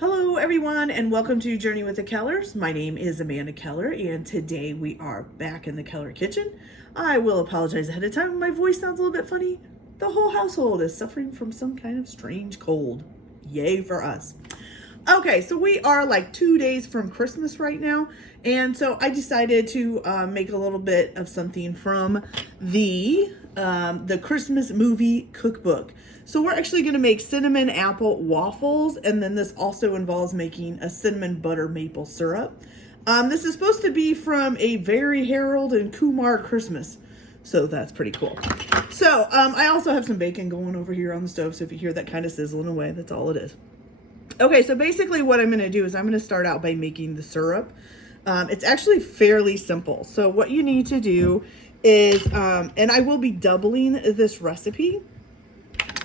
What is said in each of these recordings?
Hello everyone and welcome to Journey with the Kellers. My name is Amanda Keller and today we are back in the Keller kitchen. I will apologize ahead of time if my voice sounds a little bit funny. The whole household is suffering from some kind of strange cold. Yay for us. Okay, so we are like 2 days from Christmas right now, and so I decided to make a little bit of something from the Christmas Movie Cookbook. So we're actually going to make cinnamon apple waffles, and then this also involves making a cinnamon butter maple syrup. This is supposed to be from a very Harold and Kumar Christmas, so that's pretty cool. So I also have some bacon going over here on the stove, so if you hear that kind of sizzling away, that's all it is. Okay, so basically what I'm going to do is I'm going to start out by making the syrup. It's actually fairly simple. So what you need to do is, and I will be doubling this recipe.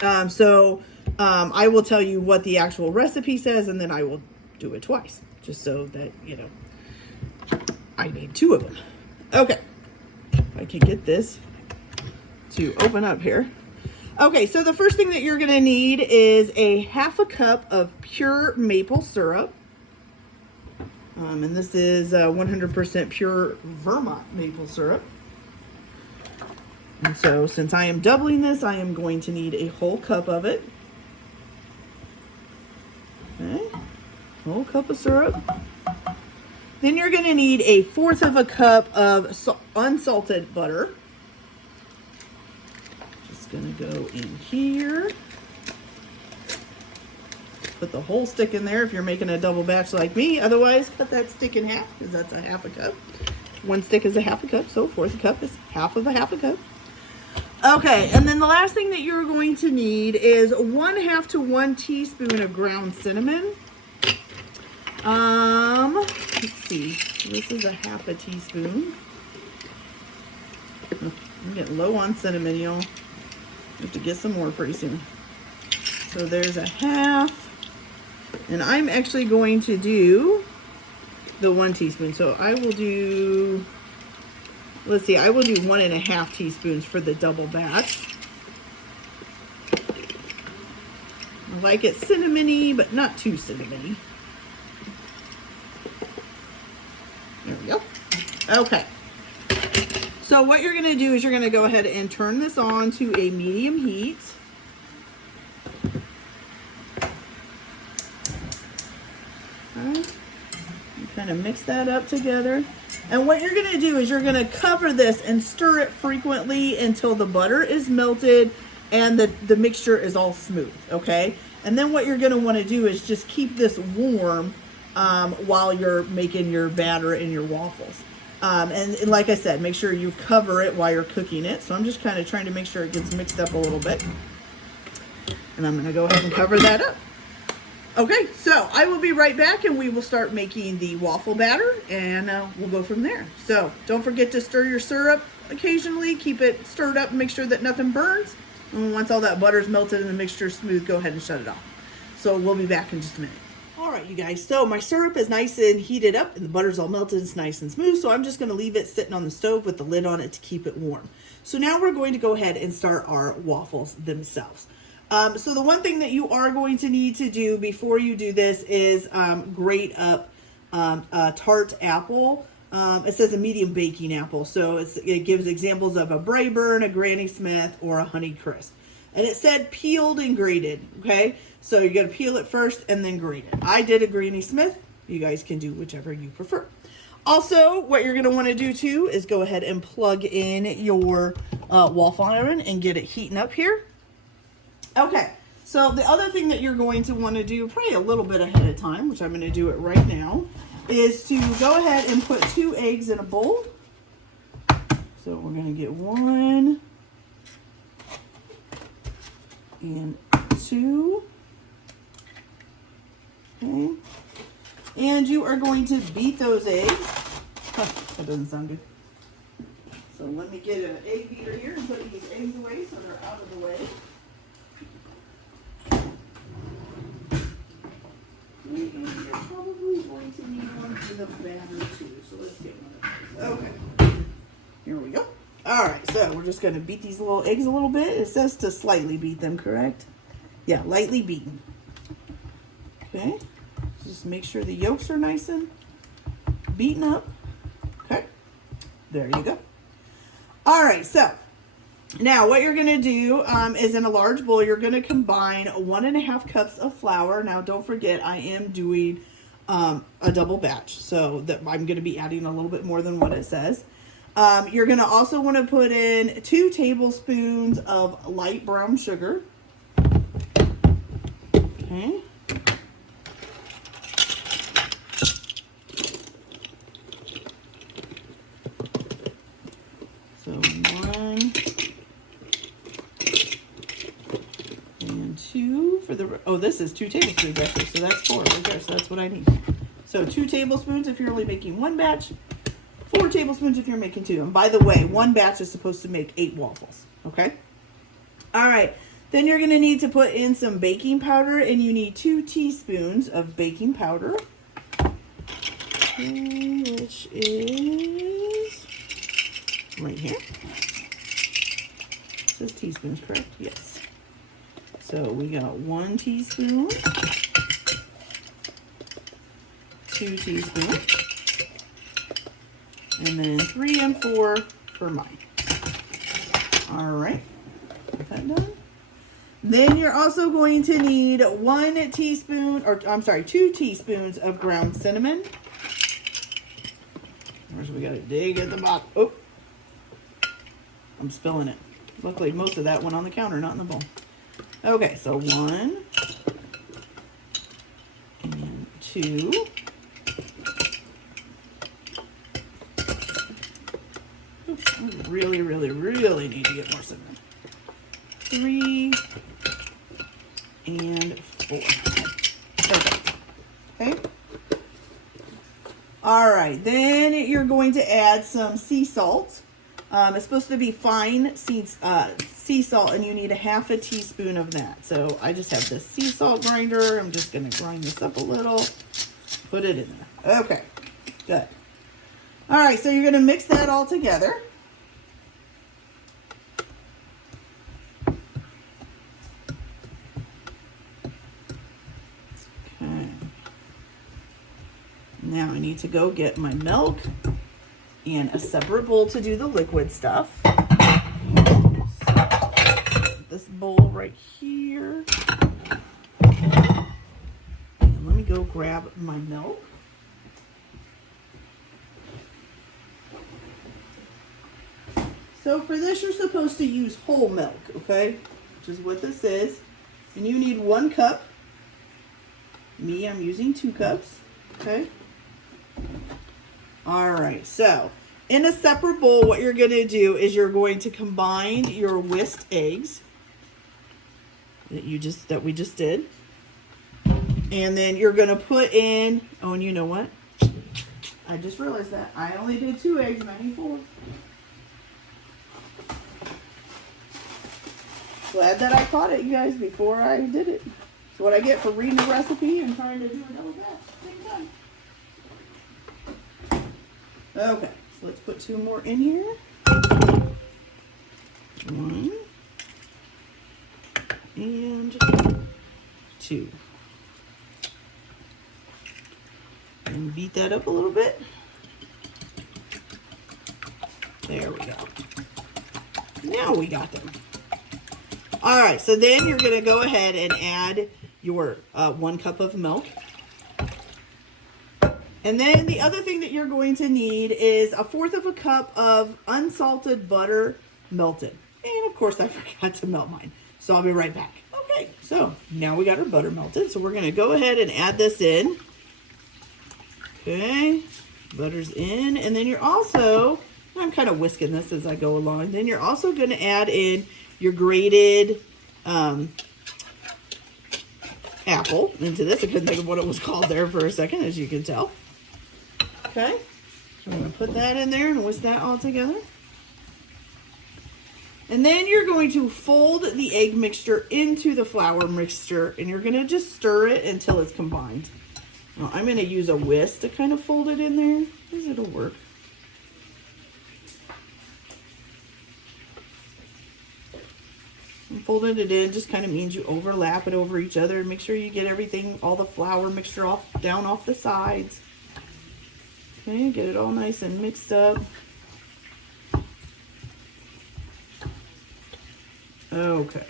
I will tell you what the actual recipe says, and then I will do it twice, just so that, you know, I need 2 of them. Okay, if I can get this to open up here. Okay, so the first thing that you're going to need is a 1/2 cup of pure maple syrup. And this is 100% pure Vermont maple syrup. And so since I am doubling this, I am going to need a whole cup of it. Okay, whole cup of syrup. Then you're going to need a 1/4 cup of unsalted butter. Gonna go in here. Put the whole stick in there if you're making a double batch like me. Otherwise, cut that stick in half because that's a 1/2 cup. 1 stick is a 1/2 cup, so 1/4 cup is half of a 1/2 cup. Okay, and then the last thing that you're going to need is 1/2 to 1 teaspoon of ground cinnamon. Let's see. This is a 1/2 teaspoon. I'm getting low on cinnamon, y'all. Have to get some more pretty soon. So there's a 1/2, and I'm actually going to do the 1 teaspoon. So I will do, let's see, I will do 1.5 teaspoons for the double batch. I like it cinnamony, but not too cinnamony. There we go. Okay. So what you're going to do is you're going to go ahead and turn this on to a medium heat. Okay. You kind of mix that up together. And what you're going to do is you're going to cover this and stir it frequently until the butter is melted and the mixture is all smooth, okay? And then what you're going to want to do is just keep this warm while you're making your batter and your waffles. And like I said, make sure you cover it while you're cooking it. So I'm just kind of trying to make sure it gets mixed up a little bit. And I'm going to go ahead and cover that up. Okay, so I will be right back and we will start making the waffle batter and we'll go from there. So don't forget to stir your syrup occasionally. Keep it stirred up and make sure that nothing burns. And once all that butter is melted and the mixture is smooth, go ahead and shut it off. So we'll be back in just a minute. All right, you guys, so my syrup is nice and heated up and the butter's all melted. It's nice and smooth. So I'm just going to leave it sitting on the stove with the lid on it to keep it warm. So now we're going to go ahead and start our waffles themselves. So the one thing that you are going to need to do before you do this is grate up a tart apple. It says a medium baking apple. So it gives examples of a Braeburn, a Granny Smith, or a Honey Crisp. And it said peeled and grated, okay? So you're going to peel it first and then grate it. I did a Granny Smith. You guys can do whichever you prefer. Also, what you're going to want to do too is go ahead and plug in your waffle iron and get it heating up here. Okay, so the other thing that you're going to want to do, probably a little bit ahead of time, which I'm going to do it right now, is to go ahead and put 2 eggs in a bowl. So we're going to get 1 and 2. Okay. And you are going to beat those eggs. Huh, that doesn't sound good. So let me get an egg beater here and put these eggs away so they're out of the way. And you're probably going to need one for the batter too. So let's get one of those. Okay. Here we go. All right, so we're just going to beat these little eggs a little bit. It says to slightly beat them, correct? Yeah, lightly beaten. Okay. Just make sure the yolks are nice and beaten up. Okay, there you go. All right, so now what you're gonna do is in a large bowl, you're gonna combine 1.5 cups of flour. Now don't forget, I am doing a double batch, so that I'm gonna be adding a little bit more than what it says. You're gonna also wanna put in 2 tablespoons of light brown sugar. Okay. So 1 and 2 for the, oh, this is 2 tablespoons actually, so that's 4 right there, so that's what I need. So 2 tablespoons if you're only making 1 batch, 4 tablespoons if you're making 2. And by the way, 1 batch is supposed to make 8 waffles, okay? All right, then you're gonna need to put in some baking powder, and you need 2 teaspoons of baking powder, which is right here. It says teaspoons, correct? Yes. So we got 1 teaspoon, 2 teaspoons, and then 3 and 4 for mine. All right, got that done. Then you're also going to need 1 teaspoon, or I'm sorry, 2 teaspoons of ground cinnamon. Where's we gotta dig at the bottom. Oh, I'm spilling it. Luckily, most of that went on the counter, not in the bowl. Okay, so 1 and 2. Oops, I really, really, really need to get more cinnamon. 3 and 4. Perfect. Okay. All right, then you're going to add some sea salt. It's supposed to be fine sea salt, and you need 1/2 teaspoon of that. So I just have this sea salt grinder. I'm just going to grind this up a little, put it in there. Okay, good. All right, so you're going to mix that all together. Okay. Now I need to go get my milk and a separate bowl to do the liquid stuff. So, this bowl right here. And let me go grab my milk. So for this, you're supposed to use whole milk, okay? Which is what this is. And you need 1 cup. Me, I'm using 2 cups, okay? All right, so in a separate bowl, what you're gonna do is you're going to combine your whisked eggs that we just did. And then you're gonna put in, oh, and you know what? I just realized that I only did 2 eggs, not 4. Glad that I caught it, you guys, before I did it. It's what I get for reading a recipe and trying to do a double batch at the same time. Okay, so let's put 2 more in here. 1 and 2. And beat that up a little bit. There we go. Now we got them. All right, so then you're gonna go ahead and add your 1 cup of milk. And then the other thing that you're going to need is 1/4 cup of unsalted butter melted. And of course I forgot to melt mine. So I'll be right back. Okay, so now we got our butter melted. So we're gonna go ahead and add this in. Okay, butter's in. And then you're also, I'm kind of whisking this as I go along. Then you're also gonna add in your grated apple into this. I couldn't think of what it was called there for a second, as you can tell. Okay, so I'm going to put that in there and whisk that all together. And then you're going to fold the egg mixture into the flour mixture, and you're going to just stir it until it's combined. Now, I'm going to use a whisk to kind of fold it in there, because it'll work. folding it in just kind of means you overlap it over each other and make sure you get everything, all the flour mixture down off the sides. Okay, get it all nice and mixed up. Okay.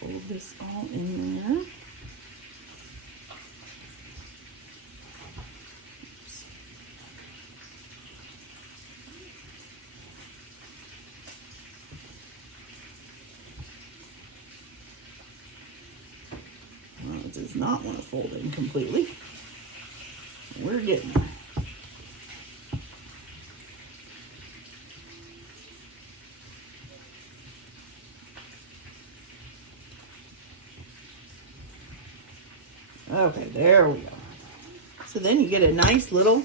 Fold this all in there. Oops. Well, it does not want to fold in completely. We're getting there. Okay, there we go. So then you get a nice little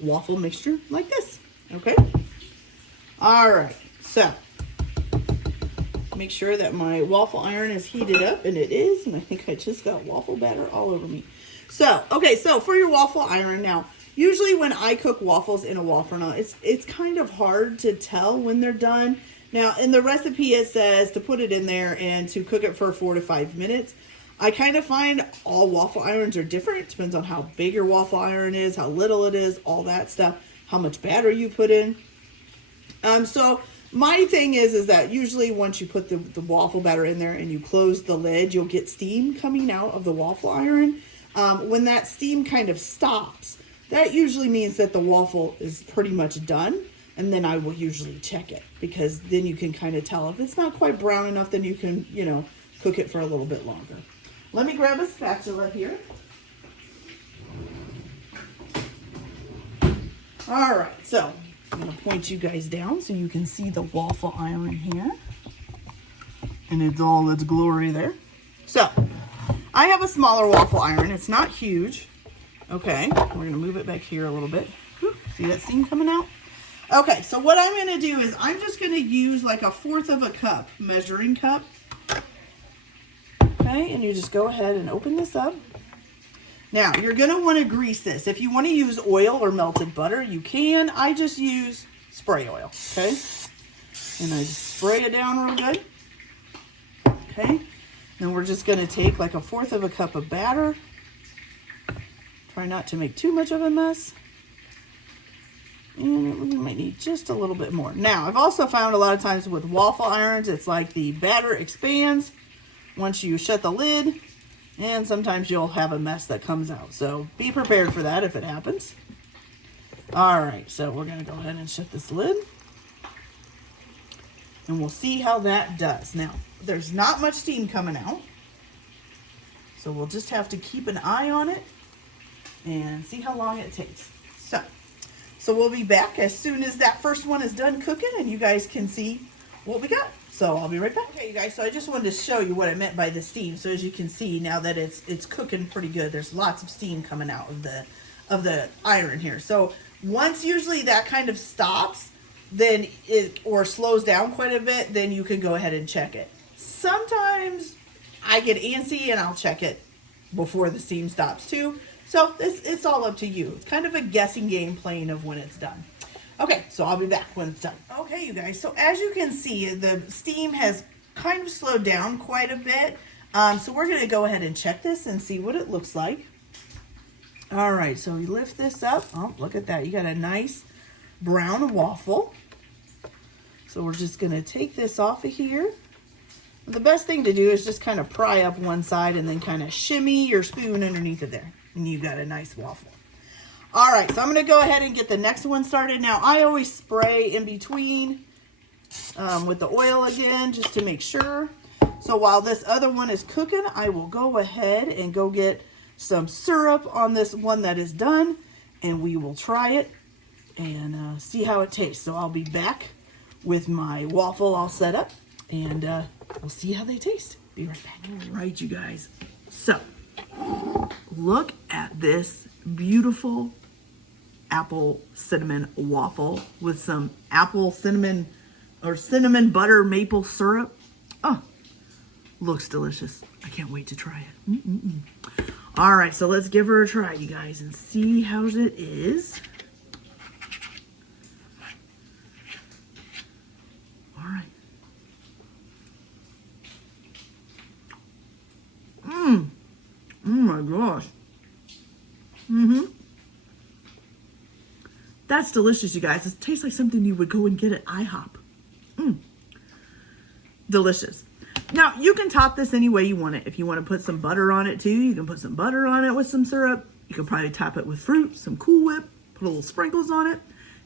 waffle mixture like this, okay? All right, so make sure that my waffle iron is heated up, and it is, and I think I just got waffle batter all over me. So, okay, so for your waffle iron now, usually when I cook waffles in a waffle iron, it's kind of hard to tell when they're done. Now, in the recipe, it says to put it in there and to cook it for 4 to 5 minutes. I kind of find all waffle irons are different. It depends on how big your waffle iron is, how little it is, all that stuff, how much batter you put in. So my thing is that usually once you put the waffle batter in there and you close the lid, you'll get steam coming out of the waffle iron. When that steam kind of stops, that usually means that the waffle is pretty much done. And then I will usually check it, because then you can kind of tell if it's not quite brown enough, then you can, cook it for a little bit longer. Let me grab a spatula here. All right, so I'm gonna point you guys down so you can see the waffle iron here. And it's all its glory there. So, I have a smaller waffle iron. It's not huge. Okay, we're gonna move it back here a little bit. Whew, see that steam coming out? Okay, so what I'm gonna do is I'm just gonna use like 1/4 of a cup, measuring cup. Okay, and you just go ahead and open this up. Now, you're going to want to grease this. If you want to use oil or melted butter, you can. I just use spray oil, okay? And I just spray it down real good. Okay, then we're just going to take like 1/4 of a cup of batter. Try not to make too much of a mess. And we might need just a little bit more. Now, I've also found a lot of times with waffle irons, it's like the batter expands once you shut the lid, and sometimes you'll have a mess that comes out. So be prepared for that if it happens. All right, so we're gonna go ahead and shut this lid, and we'll see how that does. Now, there's not much steam coming out, so we'll just have to keep an eye on it and see how long it takes. So we'll be back as soon as that first one is done cooking, and you guys can see what we got. So I'll be right back. Okay, you guys, so I just wanted to show you what I meant by the steam. So as you can see, now that it's cooking pretty good, there's lots of steam coming out of the iron here. So once usually that kind of stops, then or slows down quite a bit, then you can go ahead and check it. Sometimes I get antsy and I'll check it before the steam stops too. So it's all up to you. It's kind of a guessing game playing of when it's done. Okay, so I'll be back when it's done. Okay, you guys, so as you can see, the steam has kind of slowed down quite a bit. So we're gonna go ahead and check this and see what it looks like. All right, so we lift this up. Oh, look at that. You got a nice brown waffle. So we're just gonna take this off of here. The best thing to do is just kind of pry up one side and then kind of shimmy your spoon underneath it there. And you got a nice waffle. All right, so I'm going to go ahead and get the next one started. Now, I always spray in between with the oil again, just to make sure. So while this other one is cooking, I will go ahead and go get some syrup on this one that is done, and we will try it and see how it tastes. So I'll be back with my waffle all set up, and we'll see how they taste. Be right back. All right, you guys. So look at this beautiful apple cinnamon waffle with some apple cinnamon or cinnamon butter maple syrup. Oh, looks delicious. I can't wait to try it. All right, so let's give her a try, you guys, and see how it is. All right. Oh my gosh. That's delicious, you guys. It tastes like something you would go and get at IHOP. Delicious. Now, you can top this any way you want it. If you want to put some butter on it too, you can put some butter on it with some syrup. You can probably top it with fruit, some Cool Whip, put a little sprinkles on it,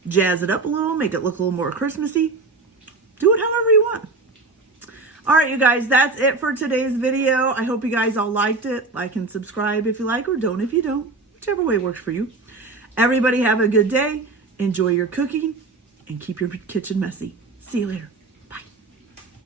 jazz it up a little, make it look a little more Christmassy. Do it however you want. All right, you guys, that's it for today's video. I hope you guys all liked it. Like and subscribe if you like, or don't if you don't. Whichever way works for you. Everybody have a good day. Enjoy your cooking and keep your kitchen messy. See you later.